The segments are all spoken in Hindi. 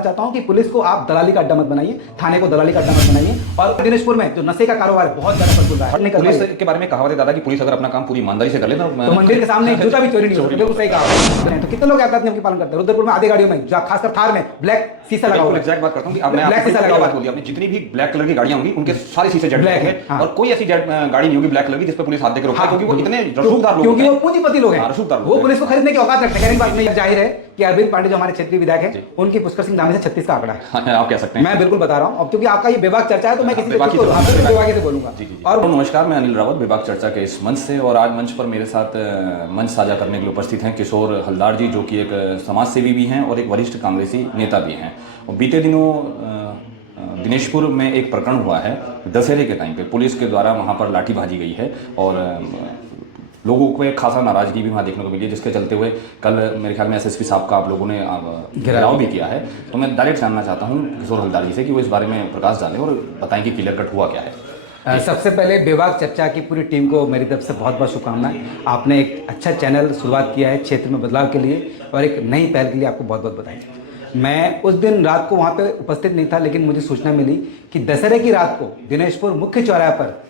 चाहता हूं कि पुलिस को आप दलाली का अड्डा मत बनाइए, थाने को दलाली का अड्डा मत बनाइए। और दिनेशपुर में जो नशे का कारोबार है बहुत ज्यादा फल रहा है। पुलिस के बारे में कहावत है दादा कि पुलिस अगर अपना काम पूरी ईमानदारी से कर ले तो मंदिर के सामने जूता भी चोरी नहीं होता। बिल्कुल सही कहा। तो कितने लोग यातायात नियम की पालन करते हैं? रुद्रपुर में आधी गाड़ियों में, खासकर थार में ब्लैक शीशा लगा हुआ है। एग्जैक्ट बात करता हूं कि आपने ब्लैक शीशा लगा हुआ है। आपने जितनी भी ब्लैक कलर की गाड़ियां होंगी उनके सारे शीशे जेड ब्लैक है और कोई ऐसी गाड़ी नहीं होगी ब्लैक कलर की जिस पर पुलिस हाथ देकर रोकता है, क्योंकि वो इतने रसूखदार लोग, क्योंकि वो पूंजीपति लोग हैं, वो पुलिस को खरीदने की औकात रखते हैं। बात नहीं, जाहिर है कि अरविंद पांडे जो हमारे क्षेत्रीय विधायक हैं, उनकी पुष्कर सिंह धामी से 36 का आंकड़ा है। आप कह सकते हैं। मैं बिल्कुल बता रहा हूं, अब क्योंकि आपका ये बेबाक चर्चा है तो मैं किसी बेबाकी से बोलूंगा। और नमस्कार, मैं अनिल रावत बेबाक चर्चा के इस मंच से, और आज मंच पर मेरे साथ मंच साझा करने के लिए उपस्थित हैं किशोर हलदार जी, जो कि एक समाज सेवी भी हैं और एक वरिष्ठ कांग्रेसी नेता भी हैं। और बीते दिनों दिनेशपुर में एक प्रकरण हुआ है, दशहरे के टाइम पे पुलिस के द्वारा वहाँ पर लाठी भाजी गई है और लोगों को एक खासा नाराजगी भी वहाँ देखने को मिली है, जिसके चलते हुए कल मेरे ख्याल में एसएसपी साहब का आप लोगों ने घेराव भी किया है। तो मैं डायरेक्ट जानना चाहता हूँ किशोर हलदार जी से कि वो इस बारे में प्रकाश डालें और बताएं कि क्लियर कट हुआ क्या है। सबसे पहले बेबाक चर्चा की पूरी टीम को मेरी तरफ से बहुत बहुत शुभकामनाएं। आपने एक अच्छा चैनल शुरुआत किया है क्षेत्र में बदलाव के लिए और एक नई पहल के लिए आपको बहुत बहुत बधाई। मैं उस दिन रात को वहाँ पे उपस्थित नहीं था, लेकिन मुझे सूचना मिली कि दशहरे की रात को दिनेशपुर मुख्य चौराहे पर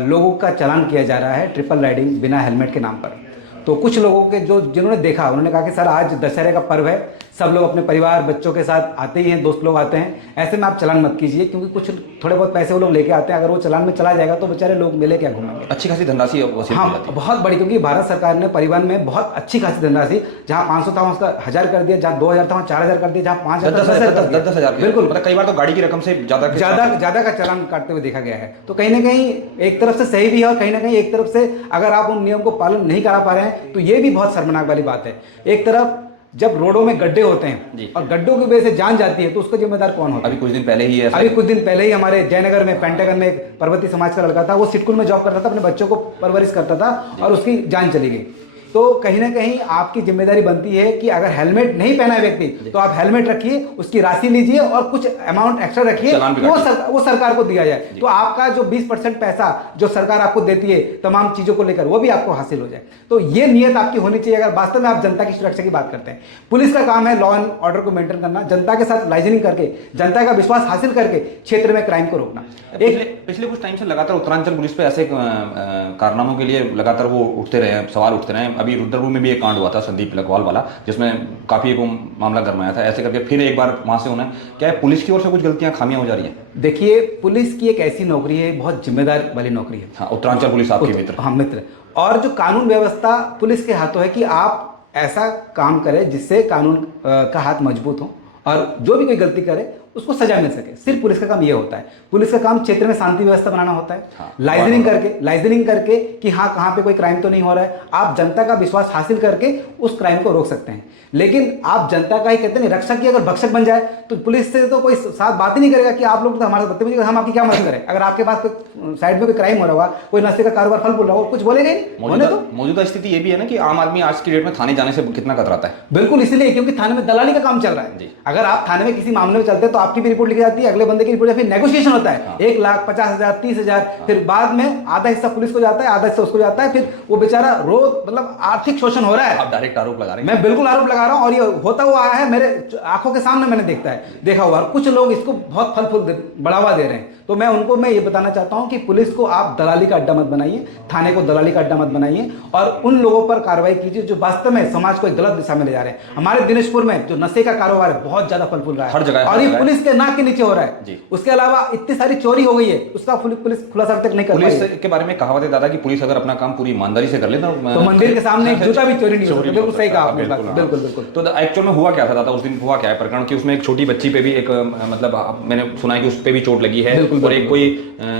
लोगों का चालान किया जा रहा है ट्रिपल राइडिंग बिना हेलमेट के नाम पर। तो कुछ लोगों के जिन्होंने देखा उन्होंने कहा कि सर आज दशहरे का पर्व है, सब लोग अपने परिवार बच्चों के साथ आते ही हैं, दोस्त लोग आते हैं, ऐसे में आप चालान मत कीजिए, क्योंकि कुछ थोड़े बहुत पैसे वो लोग लेके आते हैं, अगर वो चालान में चला जाएगा तो बेचारे लोग मेले क्या घूमेंगे। अच्छी खासी धनराशि हाँ, बहुत बड़ी, क्योंकि भारत सरकार ने परिवहन में बहुत अच्छी खासी धनराशि, जहाँ 500 था उसका 1000 कर दिया, जहाँ 2000 था 4000 कर दिया, जहाँ 5000 10,000 बिल्कुल, मतलब कई बार तो गाड़ी की रकम से ज्यादा का चालान काटते हुए देखा गया है। तो कहीं ना कहीं एक तरफ से सही भी है और कहीं ना कहीं एक तरफ से अगर आप उन नियम को पालन नहीं करा पा रहे हैं तो ये भी बहुत शर्मनाक वाली बात है। एक तरफ जब रोडों में गड्ढे होते हैं और गड्ढों की वजह से जान जाती है तो उसका जिम्मेदार कौन होता है? अभी कुछ दिन पहले ही हमारे जयनगर में पेंटागन में एक पर्वतीय समाज का लड़का था, वो सिटकुल में जॉब करता था, अपने बच्चों को परवरिश करता था और उसकी जान चली गई। तो कहीं ना कहीं आपकी जिम्मेदारी बनती है कि अगर हेलमेट नहीं पहना है व्यक्ति तो आप हेलमेट रखिए, उसकी राशि लीजिए और कुछ अमाउंट एक्स्ट्रा रखिए, वो सरकार को दिया जाए, तो आपका जो 20% पैसा जो सरकार आपको देती है तमाम चीजों को लेकर वो भी आपको हासिल हो जाए। तो ये नियत आपकी होनी चाहिए अगर वास्तव में आप जनता की सुरक्षा की बात करते हैं। पुलिस का काम है लॉ एंड ऑर्डर को मेंटेन करना, जनता के साथ लाइजनिंग करके जनता का विश्वास हासिल करके क्षेत्र में क्राइम को रोकना। पिछले कुछ टाइम से लगातार उत्तरांचल पुलिस पे ऐसे कारनामों के लिए लगातार वो उठते रहे, सवाल उठते रहे। अभी रुद्रपुर में भी एक कांड हुआ था संदीप लखवाल वाला, जिसमें काफी एक मामला गरमाया था। ऐसे करके फिर एक बार वहां से होना, क्या है पुलिस की ओर से कुछ गलतियां खामियां हो जा रही हैं? देखिए, पुलिस की एक ऐसी नौकरी है, बहुत जिम्मेदार वाली नौकरी है। हाँ, उत्तरांचल पुलिस आपके मित्र। हाँ मित्र, और जो कानून व्यवस्था पुलिस के हाथों है कि आप ऐसा काम करें जिससे कानून का हाथ मजबूत हो और जो भी कोई गलती करे उसको सजा मिल सके। सिर्फ पुलिस का काम ये होता है। पुलिस का काम क्षेत्र में शांति व्यवस्था बनाना होता है। हाँ, लाइजनिंग करके कि हाँ कहाँ पे कोई क्राइम तो नहीं हो रहा है, आप जनता का विश्वास हासिल करके उस क्राइम को रोक सकते हैं। लेकिन आप जनता का ही कहते नहीं, रक्षक की अगर भक्षक बन जाए तो पुलिस से तो कोई साथ बात ही नहीं करेगा कि आप लोग तो हमारे बदतमीजी, हम आपकी क्या मदद करें। अगर आपके पास कोई साइड में कोई क्राइम हो रहा होगा, कोई नशे का कारोबार फल फूल रहा होगा, कुछ बोलेगा नहीं। मौजूदा स्थिति ये भी है ना कि आम आदमी आज की डेट में थाने जाने से कितना कतराता है। बिल्कुल, इसलिए क्योंकि थाने में दलाली का काम चल रहा है। अगर आप थाने में किसी मामले में चलते हैं तो आपकी भी रिपोर्ट लिखी जाती है, अगले बंदे की रिपोर्ट, फिर नेगोशिएशन होता है। 1,50,000 30,000, फिर बाद में आधा हिस्सा पुलिस को जाता है, आधा हिस्सा उसको जाता है, फिर वो बेचारा रोज मतलब आर्थिक शोषण हो रहा है। आप डायरेक्ट आरोप लगा रहे हैं। मैं बिल्कुल आरोप लगा रहा हूं और ये होता हुआ आया है, मेरे आंखों के सामने मैंने देखा हुआ। कुछ लोग इसको बहुत फल फूल बढ़ावा दे रहे हैं। तो मैं ये बताना चाहता हूं कि पुलिस को आप दलाली का अड्डा मत बनाइए, थाने को दलाली का अड्डा मत बनाइए और उन लोगों पर कार्रवाई कीजिए जो वास्तव में समाज को एक गलत दिशा में ले जा रहे हैं। हमारे दिनेशपुर में जो नशे का कारोबार है बहुत ज्यादा फल फूल रहा है, हर जगह, और ये पुलिस के नाक के नीचे हो रहा है। उसके अलावा इतनी सारी चोरी हो गई है, उसका पुलिस खुलासा तक नहीं कर रही है। पुलिस के बारे में कहावत है दादा कि पुलिस अगर अपना काम पूरी ईमानदारी से कर ले तो मंदिर के सामने जूता भी चोरी नहीं होता। बिल्कुल सही कहा आपने। बिल्कुल। तो एक्चुअल में हुआ क्या था दादा उस दिन? हुआ क्या है प्रकरण कि उसमें एक छोटी बच्ची पे भी एक मतलब मैंने सुना है कि उस पे भी चोट लगी है और एक कोई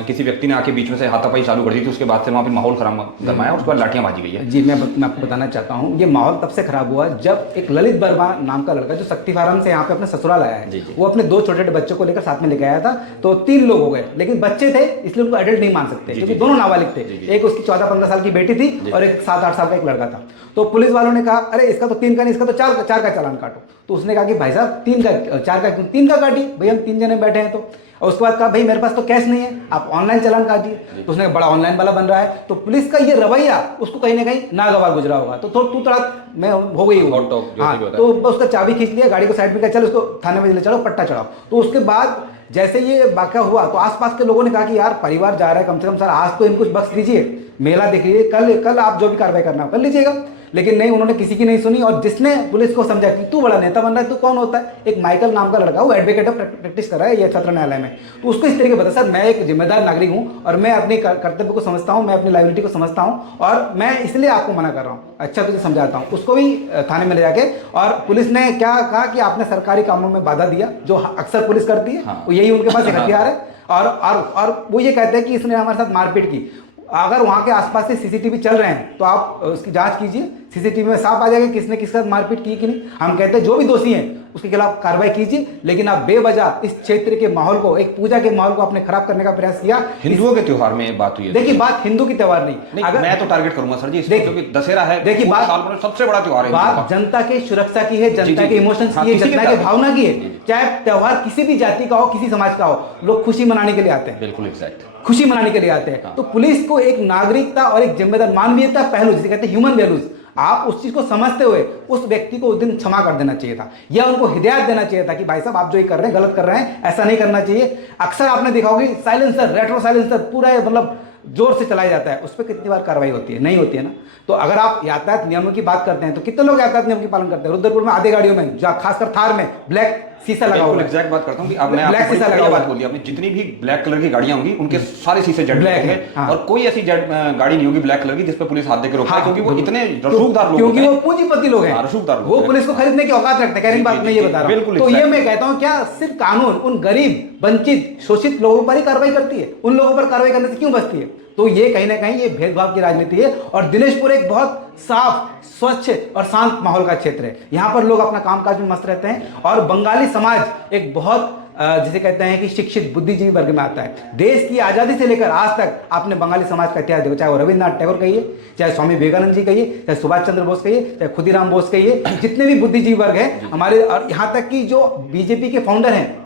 किसी व्यक्ति ने आके बीच में से हाथापाई चालू कर दी थी, उसके बाद से वहां पे माहौल खराब गरमाया, उसके बाद लाठियां भाजी गई है। जी, मैं आपको बताना चाहता हूँ, ये माहौल तब से खराब हुआ जब एक ललित वर्मा नाम का लड़का जो शक्ति फार्म से यहाँ पे अपने ससुराल आया है, वो अपने 2 छोटे बच्चों को लेकर साथ में लेके आया था। तो 3 लोग हो गए, लेकिन बच्चे थे इसलिए उनको एडल्ट नहीं मान सकते क्योंकि दोनों नाबालिग थे। एक उसकी 14-15 साल की बेटी थी और एक 7-8 साल का एक लड़का था। तो पुलिस वालों ने कहा अरे इसका तो 3 का नहीं, इसका तो 4 का चालान काटो। तो उसने कहा कि भाई साहब 3 का 4 का क्यों, 3 का काटिए भाई, हम 3 जने बैठे हैं तो। और उसके बाद कहा भाई मेरे पास तो कैश नहीं है, आप ऑनलाइन चालान काटिए। तो उसने बड़ा ऑनलाइन वाला बन रहा है, तो पुलिस का ये रवैया उसको कहीं ना कहीं नागवार गुजरा होगा, तो तू थोड़ा मैं हो गई हॉट टॉक जो हाँ, भी होता है। तो उसका चाबी खींच लिया, गाड़ी को साइड में किया, चल उसको थाने में ले चलो, पट्टा चढ़ाओ। तो उसके बाद जैसे ये वाक़या हुआ तो आसपास के लोगों ने कहा कि यार परिवार जा रहा है, कम से कम सर आज तो इनको बख्श दीजिए, मेला देख लीजिए, कल आप जो भी कार्रवाई करना हो कर लीजिएगा। लेकिन नहीं, उन्होंने किसी की नहीं सुनी, और जिसने पुलिस को समझा कि तू बड़ा नेता बन रहा है, तू कौन होता है, एक माइकल नाम का लड़का, वो एडवोकेट प्रैक्टिस कर रहा है ये सत्र न्यायालय में, तो उसको इस तरीके बता सर मैं एक जिम्मेदार नागरिक हूँ और मैं अपने कर्तव्य को समझता हूँ, मैं अपनी लाइबिलिटी को समझता हूँ और मैं इसलिए आपको मना कर रहा हूँ, अच्छा तुझे समझाता हूँ। उसको भी थाने में ले जाके, और पुलिस ने क्या कहा कि आपने सरकारी कामों में बाधा दिया, जो अक्सर पुलिस करती है, हाँ। वो यही उनके पास एक हथियार है। और वो ये कहते हैं कि इसने हमारे साथ मारपीट की। अगर वहाँ के आसपास से सीसीटीवी चल रहे हैं तो आप उसकी जांच कीजिए, सीसीटीवी में साफ आ जाएगा किसने किसके साथ मारपीट की कि नहीं। हम कहते हैं जो भी दोषी हैं उसके खिलाफ कार्रवाई कीजिए, लेकिन आप बेवजह इस क्षेत्र के माहौल को, एक पूजा के माहौल को आपने खराब करने का प्रयास किया। हिंदुओं के त्योहार में बात हुई है। देखिए बात हिंदू की त्योहार नहीं, अगर मैं तो टारगेट करूंगा सर जी इसको, क्योंकि दशहरा है, देखिए पूरे बात साल भर सबसे बड़ा त्योहार है। बात जनता की सुरक्षा की है, जनता के इमोशंस की है, जनता की भावना की है। चाहे त्योहार किसी भी जाति का हो, किसी समाज का हो, लोग खुशी मनाने के लिए आते हैं, बिल्कुल एग्जैक्ट, खुशी मनाने के लिए आते हैं। तो पुलिस को एक नागरिकता और एक जिम्मेदार मानवीयता पहलू, जिसे कहते हैं ह्यूमन वैल्यूज, आप उस चीज को समझते हुए उस व्यक्ति को उस दिन क्षमा कर देना चाहिए था, या उनको हिदायत देना चाहिए था कि भाई साहब आप जो ये कर रहे हैं गलत कर रहे हैं, ऐसा नहीं करना चाहिए। अक्सर आपने देखा होगा साइलेंसर, रेट्रो साइलेंसर पूरा मतलब जोर से चलाया जाता है, उस पर कितनी बार कार्रवाई होती है, नहीं होती है ना। तो अगर आप यातायात नियमों की बात करते हैं तो कितने लोग यातायात नियम की पालन करते हैं। रुद्रपुर में आधे गाड़ियों में, खासकर थार में ब्लैक शीशा लगा हुआ है। एग्जैक्ट बात करता हूं कि आपने ब्लैक शीशा लगा बात बोली आपने, जितनी भी ब्लैक कलर की गाड़ियां होंगी उनके सारे शीशे जेड ब्लैक है, और कोई ऐसी जेड गाड़ी नहीं होगी ब्लैक कलर की जिस पे पुलिस हाथ देकर रोकता है, क्योंकि वो इतने रसूखदार लोग, क्योंकि वो पूंजीपति लोग हैं, रसूखदार लोग, वो पुलिस को खरीदने की औकात रखते हैं। कहने की बात मैं ये बता रहा हूं। तो ये मैं कहता हूं, क्या सिर्फ कानून उन गरीब, वंचित, शोषित लोगों पर ही कार्रवाई करती है, उन लोगों पर कार्रवाई करने से क्यों बचती है? तो ये कहीं ना कहीं ये भेदभाव की राजनीति है। और दिनेशपुर एक बहुत साफ, स्वच्छ और शांत माहौल का क्षेत्र है, यहाँ पर लोग अपना कामकाज में मस्त रहते हैं। और बंगाली समाज एक बहुत जिसे कहते हैं कि शिक्षित बुद्धिजीवी वर्ग में आता है। देश की आज़ादी से लेकर आज तक आपने बंगाली समाज का इतिहास देखो, चाहे वो रविन्द्रनाथ टैगोर कहिए, चाहे स्वामी विवेकानंद जी कहिए, चाहे सुभाष चंद्र बोस कहिए, चाहे खुदीराम बोस कहिए, जितने भी बुद्धिजीवी वर्ग हैं हमारे, और यहाँ तक कि जो बीजेपी के फाउंडर हैं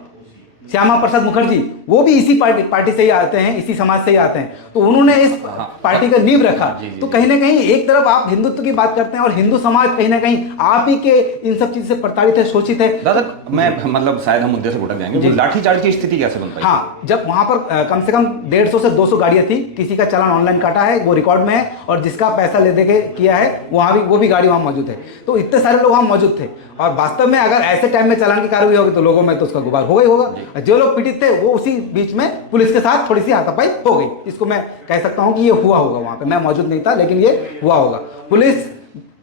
श्यामा प्रसाद मुखर्जी, वो भी इसी पार्टी से ही आते हैं, इसी समाज से ही आते हैं। तो उन्होंने इस पार्टी का नींव रखा। तो कहीं ना कहीं एक तरफ आप हिंदुत्व की बात करते हैं और हिंदू समाज कहीं ना कहीं आप ही के इन सब चीज से प्रताड़ित है, शोषित है। दादा मैं मतलब शायद हम मुद्दे से भटक जाएंगे, लाठीचार्ज की स्थिति कैसे बन पाई? हाँ, जब वहां पर कम से कम 150 से 200 गाड़ियां थी, किसी का चालान ऑनलाइन काटा है वो रिकॉर्ड में है, और जिसका पैसा ले दे के किया है वो भी गाड़ी वहां मौजूद है। तो इतने सारे लोग वहां मौजूद थे, और वास्तव में अगर ऐसे टाइम में चालान की कार्रवाई होगी तो लोगों में तो उसका गुबार होगा ही होगा। जो लोग पीड़ित थे वो उसी बीच में पुलिस के साथ थोड़ी सी हाथापाई हो गई, इसको मैं कह सकता हूं कि ये हुआ होगा। वहां पे मैं मौजूद नहीं था, लेकिन ये हुआ होगा। पुलिस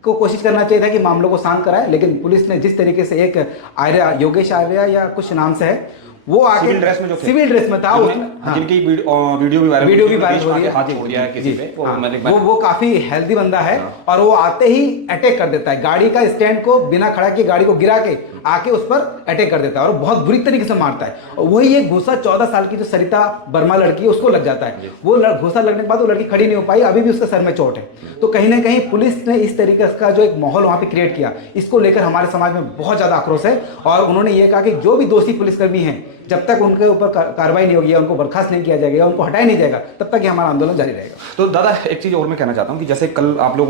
को कोशिश करना चाहिए था कि मामलों को शांत कराए, लेकिन पुलिस ने जिस तरीके से एक आर्या, योगेश आर्या या कुछ नाम से है, वो आगे सिविल ड्रेस में जो थे, सिविल ड्रेस में था, जिनकी वीडियो भी वायरल हो रही है, हाथ छोड़ दिया है किसी पे, वो काफी हेल्दी बंदा है, और वो आते ही अटैक कर देता है, गाड़ी का स्टैंड को बिना खड़ा किए गाड़ी को गिरा के आके उस पर अटैक कर देता है, और बहुत बुरी तरीके से मारता है। और वही एक घूसा 14 साल की जो सरिता वर्मा लड़की है उसको लग जाता है। वो घूसा लगने के बाद वो लड़की खड़ी नहीं हो पाई, अभी भी उसके सर में चोट है। तो कहीं ना कहीं पुलिस ने इस तरीके का जो एक माहौल वहां पे क्रिएट किया, इसको लेकर हमारे समाज में बहुत ज्यादा आक्रोश है। और उन्होंने ये कहा कि जो भी दोषी पुलिसकर्मी हैं, जब तक उनके ऊपर कार्रवाई नहीं होगी, उनको बर्खास्त नहीं किया जाएगा, उनको हटाया नहीं जाएगा, तब तक ये हमारा आंदोलन जारी रहेगा। तो दादा एक चीज़ और मैं कहना चाहता हूँ कि जैसे कल आप लोग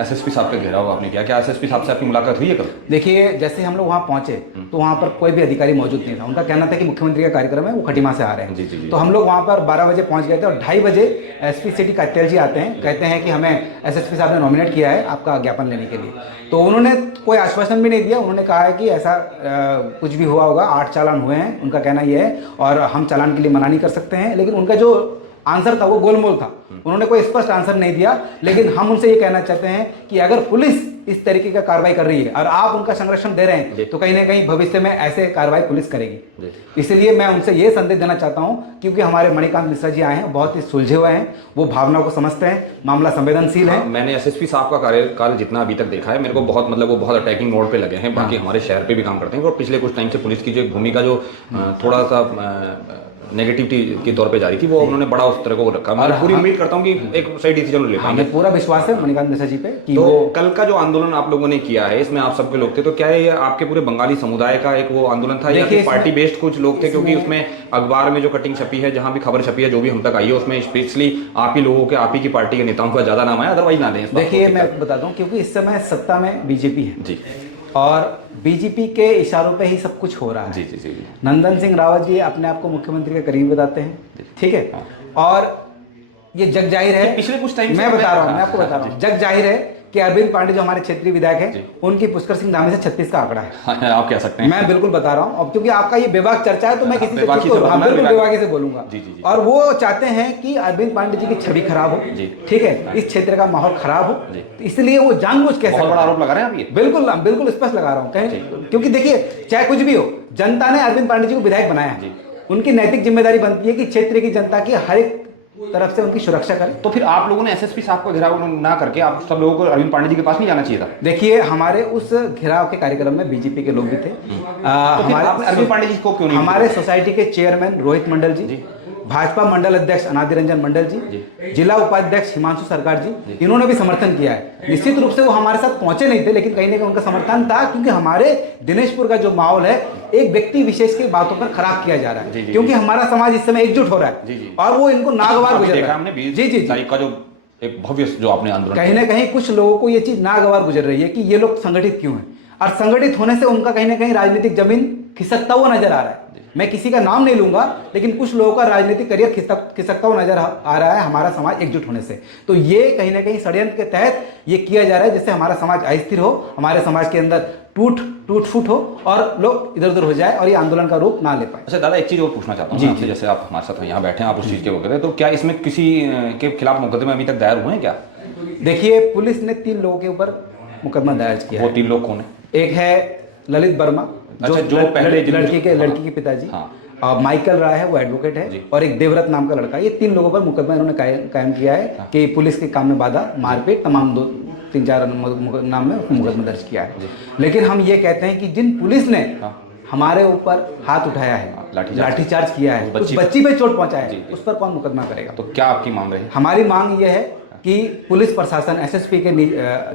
एसएसपी साहब का घेराव आपने किया, क्या एसएसपी साहब से आपकी मुलाकात हुई है कल? देखिए, जैसे हम लोग वहाँ पहुंचे तो वहाँ पर कोई भी अधिकारी मौजूद नहीं था। उनका कहना था कि मुख्यमंत्री का कार्यक्रम है, वो खटीमा से आ रहे हैं। तो हम लोग वहाँ पर 12 बजे पहुँच गए थे, और 2:30 बजे एसपी सिटी कात्याल जी आते हैं, कहते हैं कि हमें एसएसपी साहब ने नॉमिनेट किया है आपका ज्ञापन लेने के लिए। तो उन्होंने कोई आश्वासन भी नहीं दिया, उन्होंने कहा है कि ऐसा कुछ भी हुआ होगा, 8 चालान हुए हैं, उनका कहना यह है, और हम चालान के लिए मना नहीं कर सकते हैं। लेकिन उनका जो आंसर था वो गोलमोल था, उन्होंने कोई स्पष्ट आंसर नहीं दिया। लेकिन हम उनसे ये कहना चाहते हैं कि अगर पुलिस इस तरीके का कार्रवाई कर रही है और आप उनका संरक्षण दे रहे हैं, तो कहीं ना कहीं भविष्य में ऐसे कार्रवाई पुलिस करेगी। इसलिए मैं उनसे ये संदेश देना चाहता हूं, क्योंकि हमारे मणिकांत मिश्रा जी आए हैं, बहुत ही सुलझे हुए हैं, वो भावनाओं को समझते हैं, मामला संवेदनशील है। मैंने एसएसपी साहब का कार्यकाल जितना अभी तक देखा है, मेरे को बहुत मतलब वो बहुत अटैकिंग मोड पे लगे हैं। बाकी हमारे शहर पे भी काम करते हैं, और पिछले कुछ टाइम से पुलिस की जो भूमिका जो थोड़ा सा नेगेटिविटी के तौर पे जा रही थी, वो उन्होंने बड़ा उस तरह को रखा। मैं पूरी उम्मीद करता हूँ कि एक सही डिसीजन ले पाएंगे। हमें पूरा विश्वास है मणिकांत मिश्रा जी पे कि तो वो कल का जो आंदोलन आप लोगों ने किया है, इसमें आप सबके लोग थे, तो क्या ये आपके पूरे बंगाली समुदाय का एक वो आंदोलन था या फिर पार्टी बेस्ड कुछ लोग थे? क्योंकि उसमें अखबार में जो कटिंग छपी है, जहां भी खबर छपी है, जो भी हम तक आई है, उसमें स्पेशली आप ही लोगों के, आप ही की पार्टी के नेताओं का ज्यादा नाम आया, अदरवाइज ना लें। देखिए मैं आपको बताता हूँ, क्योंकि इस समय सत्ता में बीजेपी है जी, और बीजेपी के इशारों पे ही सब कुछ हो रहा है। जी जी जी जी। नंदन सिंह रावत जी अपने आप को मुख्यमंत्री के करीब बताते हैं, ठीक है, और ये जग जाहिर है, पिछले कुछ टाइम मैं बता रहा हूँ, मैं आपको बता रहा हूँ, जग जाहिर है कि अरविंद पांडे जो हमारे क्षेत्रीय विधायक हैं, उनकी पुष्कर सिंह धामी से 36 का आंकड़ा है। हाँ, आप कह सकते हैं। मैं बिल्कुल बता रहा हूँ, अब क्योंकि आपका ये बेबाक चर्चा है तो मैं किसी बेबाकी से से बोलूंगा, बिल्कुल बेबाकी से बोलूंगा। जी, जी, जी। और वो चाहते हैं कि अरविंद पांडे जी की छवि खराब हो, ठीक है, इस क्षेत्र का माहौल खराब हो, तो इसलिए वो जानबूझ के बहुत बड़ा आरोप लगा रहे हैं आप ये। बिल्कुल बिल्कुल स्पष्ट लगा रहा हूँ, कहीं क्योंकि देखिए चाहे कुछ भी हो, जनता ने अरविंद पांडे जी को विधायक बनाया है, उनकी नैतिक जिम्मेदारी बनती है कि क्षेत्र की जनता की हर एक तरफ से उनकी सुरक्षा करें। तो फिर आप लोगों ने एसएसपी साहब को घेराव ना करके आप सब लोगों को अरविंद पांडे जी के पास नहीं जाना चाहिए था? देखिए हमारे उस घेराव के कार्यक्रम में बीजेपी के लोग भी थे। तो हमारे अरविंद पांडे जी को क्यों नहीं? हमारे सोसाइटी के चेयरमैन रोहित मंडल जी, भाजपा मंडल अध्यक्ष अनादि रंजन मंडल जी, जिला उपाध्यक्ष हिमांशु सरकार जी, इन्होंने भी समर्थन किया है। निश्चित रूप से वो हमारे साथ पहुंचे नहीं थे, लेकिन कहीं ना कहीं उनका समर्थन था, क्योंकि हमारे दिनेशपुर का जो माहौल है एक व्यक्ति विशेष की बातों पर खराब किया जा रहा है, क्योंकि हमारा समाज इस समय एकजुट हो रहा है और वो इनको नागवार गुजर रहा है। जी जी तारीख का जो एक भव्य जो आपने आंदोलन, कहीं ना कहीं कुछ लोगों को ये चीज नागवार गुजर रही है कि ये लोग संगठित क्यों हैं, और संगठित होने से उनका कहीं ना कहीं राजनीतिक जमीन खिसकता हुआ नजर आ रहा है। मैं किसी का नाम नहीं लूंगा, लेकिन कुछ लोगों का राजनीतिक करियर खिसकता हुआ नजर आ रहा है हमारा समाज एकजुट होने से। तो ये कहीं ना कहीं षड्यंत्र के तहत ये किया जा रहा है, जिससे हमारा समाज अस्थिर हो, हमारे समाज के अंदर टूट फूट हो और लोग इधर उधर हो जाए और ये आंदोलन का रूप ना ले पाए। अच्छा दादा, एक चीज और पूछना चाहता हूँ आपसे, जैसे आप हमारे साथ यहाँ बैठे हैं, आप उस चीज के वो कह रहे हैं, तो क्या इसमें किसी के खिलाफ मुकदमे अभी तक दायर हुए हैं क्या? देखिए पुलिस ने 3 लोगों के ऊपर मुकदमा दायर किया। वो 3 लोग कौन है? एक है ललित वर्मा, जो पहले लड़की के पिताजी, माइकल राय है, वो एडवोकेट है, और एक देवव्रत नाम का लड़का। ये 3 लोगों पर मुकदमा इन्होंने कायम किया है कि पुलिस के काम में बाधा, मारपीट, तमाम 2-3-4 नाम में मुकदमा दर्ज किया है। लेकिन हम ये कहते हैं कि जिन पुलिस ने हमारे ऊपर हाथ उठाया है, लाठीचार्ज किया है, उस बच्ची पे चोट पहुंचाया है, उस पर कौन मुकदमा करेगा? तो क्या आपकी मांग रही है? हमारी मांग ये है कि पुलिस प्रशासन एसएसपी के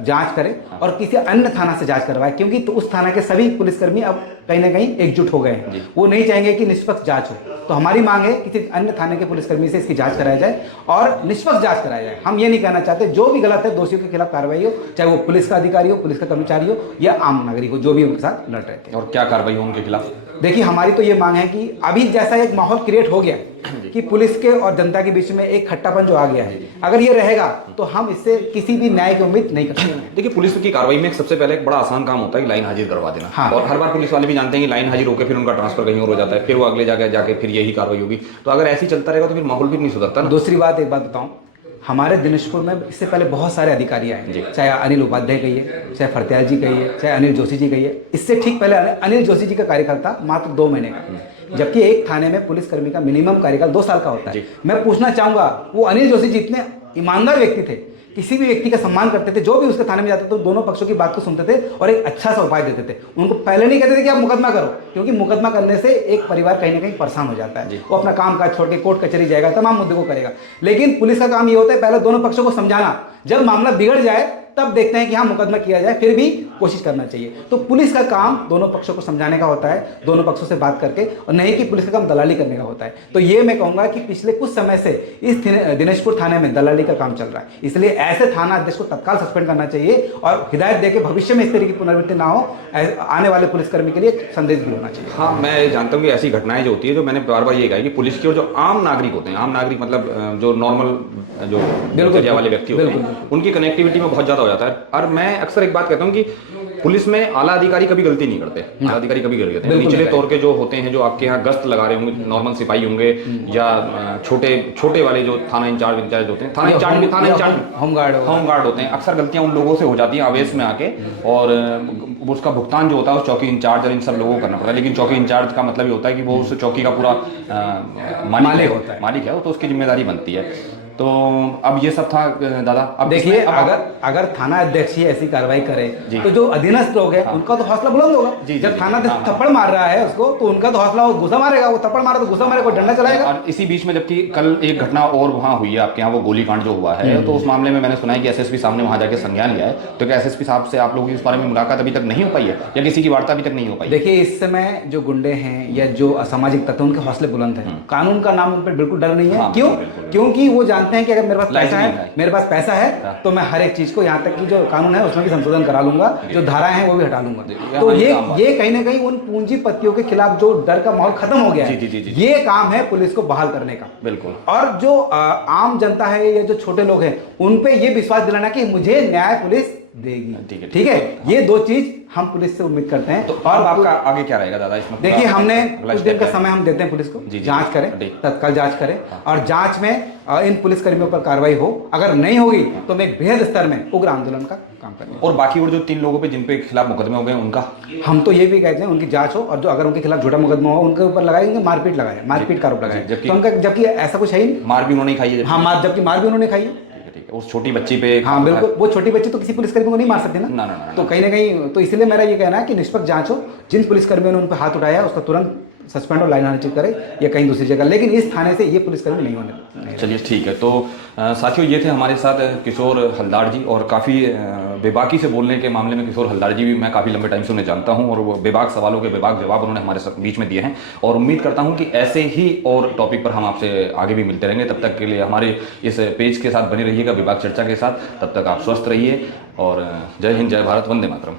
जांच करे और किसी अन्य थाना से जांच करवाए, क्योंकि तो उस थाना के सभी पुलिसकर्मी अब कहीं ना कहीं एकजुट हो गए हैं। वो नहीं चाहेंगे कि निष्पक्ष जांच हो, तो हमारी मांग है कि किसी अन्य थाने के पुलिसकर्मी से इसकी जांच कराया जाए और निष्पक्ष जांच कराया जाए। हम ये नहीं कहना चाहते जो भी गलत है दोषियों के खिलाफ कार्रवाई हो, चाहे वो पुलिस का अधिकारी हो, पुलिस का कर्मचारी हो या आम नागरिक हो, जो भी उनके साथ लड़ रहे थे। और क्या कार्रवाई हो उनके खिलाफ? देखिए हमारी तो ये मांग है कि अभी जैसा एक माहौल क्रिएट हो गया कि पुलिस के और जनता के बीच में एक खट्टापन जो आ गया है, अगर ये रहेगा तो हम इससे किसी भी न्याय की उम्मीद नहीं कर सकते। देखिए पुलिस की कार्रवाई में सबसे पहले एक बड़ा आसान काम होता है कि लाइन हाजिर करवा देना। हाँ। और हर बार पुलिस वाले भी जानते हैं कि लाइन हाजिर होकर फिर उनका ट्रांसफर कहीं और हो जाता है, फिर वो अगले जगह जाके फिर यही कार्रवाई होगी। तो अगर ऐसे ही चलता रहेगा तो फिर माहौल भी नहीं सुधरता ना। दूसरी बात, एक बात बताऊं, हमारे दिनेशपुर में इससे पहले बहुत सारे अधिकारी आए, चाहे अनिल उपाध्याय कहिए, चाहे फरत्याल जी कहिए, चाहे अनिल जोशी जी कहिए। इससे ठीक पहले अनिल जोशी जी का कार्यकाल था मात्र 2 महीने का, जबकि एक थाने में पुलिसकर्मी का मिनिमम कार्यकाल 2 साल का होता है। मैं पूछना चाहूंगा, वो अनिल जोशी जी इतने ईमानदार व्यक्ति थे, किसी भी व्यक्ति का सम्मान करते थे, जो भी उसके थाने में जाते थे तो दोनों पक्षों की बात को सुनते थे और एक अच्छा सा उपाय देते थे। उनको पहले नहीं कहते थे कि आप मुकदमा करो, क्योंकि मुकदमा करने से एक परिवार कहीं ना कहीं परेशान हो जाता है, वो अपना काम काज छोड़ के कोर्ट कचहरी जाएगा, तमाम मुद्दों को करेगा। लेकिन पुलिस का काम ये होता है पहले दोनों पक्षों को समझाना, जब मामला बिगड़ जाए तब देखते हैं कि हाँ मुकदमा किया जाए, फिर भी कोशिश करना चाहिए। तो पुलिस का काम दोनों पक्षों को समझाने का होता है, दोनों पक्षों से बात करके, और नहीं कि पुलिस का काम दलाली करने का होता है। तो ये मैं कहूंगा कि पिछले कुछ समय से इस दिनेशपुर थाने में दलाली का काम चल रहा है, इसलिए ऐसे थाना अध्यक्ष को तत्काल सस्पेंड करना चाहिए और हिदायत देके भविष्य में इस तरह की पुनरावृत्ति ना हो, आने वाले पुलिसकर्मी के लिए एक संदेश भी होना चाहिए। हाँ, मैं जानता हूँ कि ऐसी घटनाएं जो होती है, जो मैंने बार बार ये कहा कि पुलिस की और जो आम नागरिक होते हैं, आम नागरिक मतलब जो नॉर्मल जो दिनचर्या वाले व्यक्ति होते हैं, उनकी कनेक्टिविटी में बहुत ज्यादा हो जाता है। और मैं अक्सर एक बात कहता हूँ कि पुलिस में आला अधिकारी कभी गलती नहीं करते, आला अधिकारी कभी गलती करते हैं। निचले तौर के जो होते हैं, जो आपके यहाँ गश्त लगा रहे होंगे, नॉर्मल सिपाही होंगे या छोटे वाले जो थाना इंचार्ज होते हैं, थाना इंचार्ज होमगार्ड होते हैं, अक्सर गलतियां उन लोगों से हो जाती हैं आवेश में आके, और उसका भुगतान जो होता है उस चौकी इंचार्ज और इन सब लोगों को करना पड़ता है। लेकिन चौकी इंचार्ज का मतलब ये होता है कि वो उस चौकी का पूरा मालिक है, तो उसकी जिम्मेदारी बनती है। तो अब ये सब था दादा। अब देखिए, इसमें अब अगर थाना अध्यक्ष ही ऐसी कार्रवाई करे जी। तो जो अधीनस्थ लोग हैं उनका तो हौसला बुलंद होगा। जी, जब जी, थाना हाँ, हाँ। थप्पड़ मार रहा है उसको तो उनका तो हौसला, वो गुस्सा मारेगा, वो थप्पड़ मारे तो गुस्सा मारेगा, डंडा चलाएगा। और इसी बीच में जबकि कल एक घटना और वहाँ हुई है आपके यहाँ, वो गोलीकांड जो हुआ है, तो उस मामले में मैंने सुना है कि एसएसपी साहब ने वहाँ जाके संज्ञान लिया है। तो क्या एसएसपी साहब से आप लोगों की इस बारे में मुलाकात अभी तक नहीं हो पाई है, या किसी की वार्ता अभी तक नहीं हो पाई? देखिए, इस समय जो गुंडे हैं या जो असामाजिक तत्व, उनके हौसले बुलंद हैं। कानून का नाम उन पर बिल्कुल डर नहीं है। हाँ, क्यों? बिल्कुल। क्योंकि वो जानते हैं कि अगर मेरे पास पैसा लाइसेंस है, है। मेरे पास पैसा है तो मैं हर एक चीज को, यहाँ तक कि जो कानून है उसमें भी संशोधन करा लूंगा, जो धाराएं हैं वो भी हटा लूंगा। तो ये कहीं ना कहीं उन पूंजीपतियों के खिलाफ जो डर का माहौल खत्म हो गया है, जी। ये काम है पुलिस को बहाल करने का। बिल्कुल। और जो आम जनता है या जो छोटे लोग हैं, उन पे ये विश्वास दिलाना कि मुझे न्याय पुलिस देगी। ठीक है, ये दो चीज हम पुलिस से उम्मीद करते हैं। तो और आपका आगे क्या रहेगा दादा इसमें? देखिए, हमने अगला कुछ दिन step का है। समय हम देते हैं पुलिस को, जी, जांच करें, जी। तत्काल जांच करें, और जांच में इन पुलिस कर्मियों पर कार्रवाई हो। अगर नहीं होगी तो हम एक बृहद स्तर में उग्र आंदोलन का काम करेंगे। और बाकी और जो 3 लोगों पे जिन पे खिलाफ मुकदमे हो गए उनका, हम तो ये भी कहते हैं उनकी जांच हो, और जो अगर उनके खिलाफ झूठा मुकदमा हो उनके ऊपर लगाएंगे, मारपीट लगाए, मारपीट का आरोप लगाए। जबकि- तो उनका, जबकि ऐसा कुछ है ही नहीं। मार भी उन्होंने खाई है जबकि। हाँ, जबकि मार भी उन्होंने खाई है। ठीक है, उस छोटी बच्ची पे। हाँ बिल्कुल, वो छोटी बच्ची तो किसी पुलिसकर्मी को नहीं मार सकती ना। ना। तो कहीं ना कहीं, तो इसलिए मेरा ये कहना है कि निष्पक्ष जांच हो, जिन पुलिसकर्मियों ने उन पर हाथ उठाया उसका तुरंत सस्पेंड और लाइन हाजिर करे, या कहीं दूसरी जगह, लेकिन इस थाने से ये पुलिसकर्मी नहीं होने। चलिए ठीक है। तो साथियों, ये थे हमारे साथ किशोर हलदार जी, और काफ़ी बेबाकी से बोलने के मामले में किशोर हलदार जी भी मैं काफ़ी लंबे टाइम से उन्हें जानता हूं, और वो बेबाक सवालों के बेबाक जवाब उन्होंने हमारे साथ बीच में दिए हैं। और उम्मीद करता हूं कि ऐसे ही और टॉपिक पर हम आपसे आगे भी मिलते रहेंगे। तब तक के लिए हमारे इस पेज के साथ बने रहिएगा, बेबाक चर्चा के साथ। तब तक आप स्वस्थ रहिए, और जय हिंद, जय भारत, वंदे मातरम।